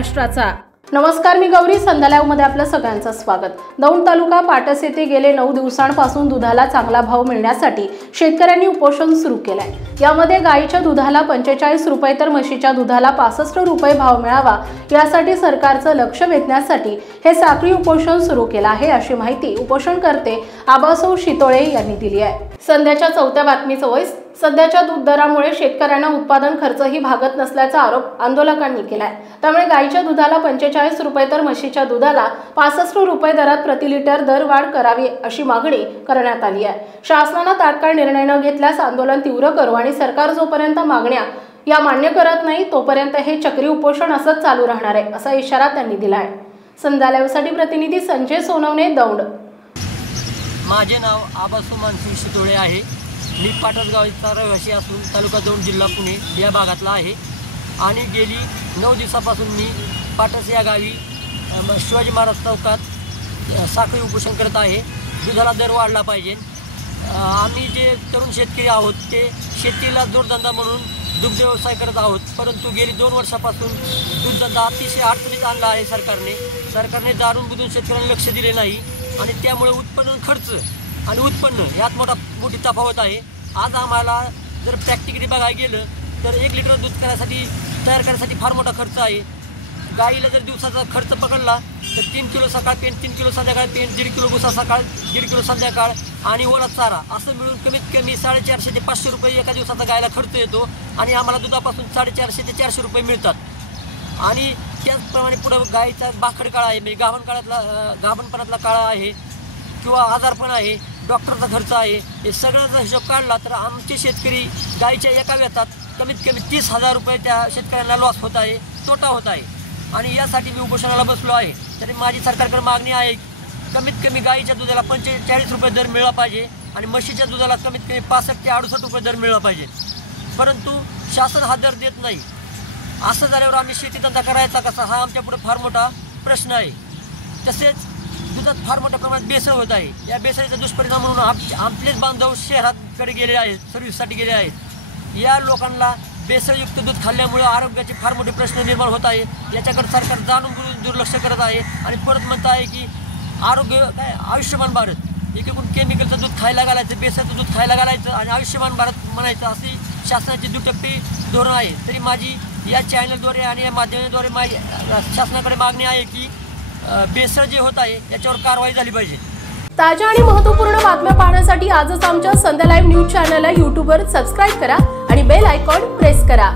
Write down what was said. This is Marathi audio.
महाराष्ट्राचा। नमस्कार, मी गौरी। संध्या लाईव्ह मध्ये आपलं सगळ्यांचं स्वागत। दौंड तालुका पाटस येथे गेले 9 दिवसांपासून दुधाला चांगला भाव मिळण्यासाठी शेतकऱ्यांनी उपोषण सुरू केलंय। यामध्ये गाईच्या दुधाला 45 रुपये तर म्हशीच्या दुधाला 65 रुपये भाव मिळावा यासाठी सरकारचं लक्ष वेधण्यासाठी हे साखळी उपोषण सुरू केलं आहे, अशी माहिती उपोषणकर्ते आबासो शितोळे यांनी दिली आहे। संध्याच्या 4थ्या बातमीचं वॉइस। सध्याच्या दूध दरामुळे शेतकऱ्यांना उत्पादन खर्चही भागत नसल्याचा आरोप आंदोलकांनी केलाय। त्यामुळे गाईच्या दुधाला 45 रुपये तर म्हशीच्या दुधाला 65 रुपये दरात प्रति लिटर दरवाढ करावी अशी मागणी करण्यात आली आहे। शासनाने तात्काळ निर्णय न घेतल्यास आंदोलन तीव्र करू आणि सरकार जोपर्यंत मागण्या या मान्य करत नाही तोपर्यंत हे चक्री उपोषण असंच चालू राहणार आहे, असा इशारा त्यांनी दिला आहे। संध्या लाईव्हसाठी प्रतिनिधी संजय सोनवणे, दौंड। माझे नाव आबासो शितोळे आहे। मी पाटस गावचा रहिवासी असून तालुका दौंड, जिल्हा पुणे या भागातला आहे आणि गेली 9 दिवसापासून मी पाटस या गावी शिवाजी महाराज चौकात साखळी उपोषण करत आहे। दुधाला दर वाढला पाहिजे। आम्ही जे तरुण शेतकरी आहोत ते शेतीला जोडधंदा म्हणून दुग्ध व्यवसाय करत आहोत, परंतु गेली 2 वर्षापासून दुधधंदा अतिशय अडचणीत आणला आहे। सरकारने जाणून बुजून शेतकऱ्यांना लक्ष दिले नाही आणि त्यामुळे उत्पन्न खर्च आणि उत्पन्न यात मोठी तफावत आहे। आज आम्हाला जर प्रॅक्टिकली बघायला गेलं तर 1 लिटर दूध तयार करण्यासाठी फार मोठा खर्च आहे। गाईला जर दिवसाचा खर्च पकडला तर 3 किलो सकाळ पेंट, 3 किलो संध्याकाळ पेंट, 1.5 किलो भुसा सकाळ, 1.5 किलो संध्याकाळ आणि ओला चारा असं मिळून कमीत कमी 450 ते 500 रुपये एका दिवसाचा गायला खर्च येतो आणि आम्हाला दुधापासून 450 ते 400 रुपये मिळतात। आणि त्याचप्रमाणे पुढं गाईचा बाखड काळा आहे, म्हणजे गाभणपणातला काळा आहे किंवा आजारपण आहे, डॉक्टरचा खर्च आहे, हे सगळ्याचा हिशोब काढला तर आमचे शेतकरी गाईच्या एका वेतात कमीत कमी 30,000 रुपये त्या शेतकऱ्यांना लॉस होत आहे, तोटा होत आहे। आणि यासाठी मी उपोषणाला बसलो आहे। तरी माझी सरकारकडे मागणी आहे, कमीत कमी गाईच्या दुधाला 45 रुपये दर मिळाला पाहिजे आणि म्हशीच्या दुधाला कमीत कमी 65 ते 68 रुपये दर मिळाला पाहिजे, परंतु शासन हा दर देत नाही। असं झाल्यावर आम्ही शेतीधंदा करायचा कसा, हा आमच्यापुढे फार मोठा प्रश्न आहे। तसेच दुधात फार मोठ्या प्रमाणात भेसळ होत आहे। या भेसळीचा दुष्परिणाम म्हणून आपलेच बांधव शहराकडे गेलेले आहेत, सर्व्हिससाठी गेले आहेत। या लोकांना भेसळयुक्त दूध खाल्ल्यामुळे आरोग्याचे फार मोठे प्रश्न निर्माण होत आहे। याच्याकडे सरकार जाणून बुजून दुर्लक्ष करत आहे आणि परत म्हणत आहे की आयुष्यमान भारत, एकूण केमिकलचं दूध खायला घालायचं, भेसळचं दूध खायला घालायचं आणि आयुष्यमान भारत म्हणायचं, अशी शासनाची दुटप्पी धोरण आहे। तरी माझी या चॅनलद्वारे आणि या माध्यमाद्वारे शासनाकडे मागणी आहे की भेसळ जे होत आहे याच्यावर कारवाई झाली पाहिजे। ताज्या आणि महत्त्वपूर्ण बातम्या पाहण्यासाठी आजच आमच्या संध्या लाईव्ह न्यूज चॅनलला YouTube वर सबस्क्राईब करा आणि बेल आयकॉन प्रेस करा।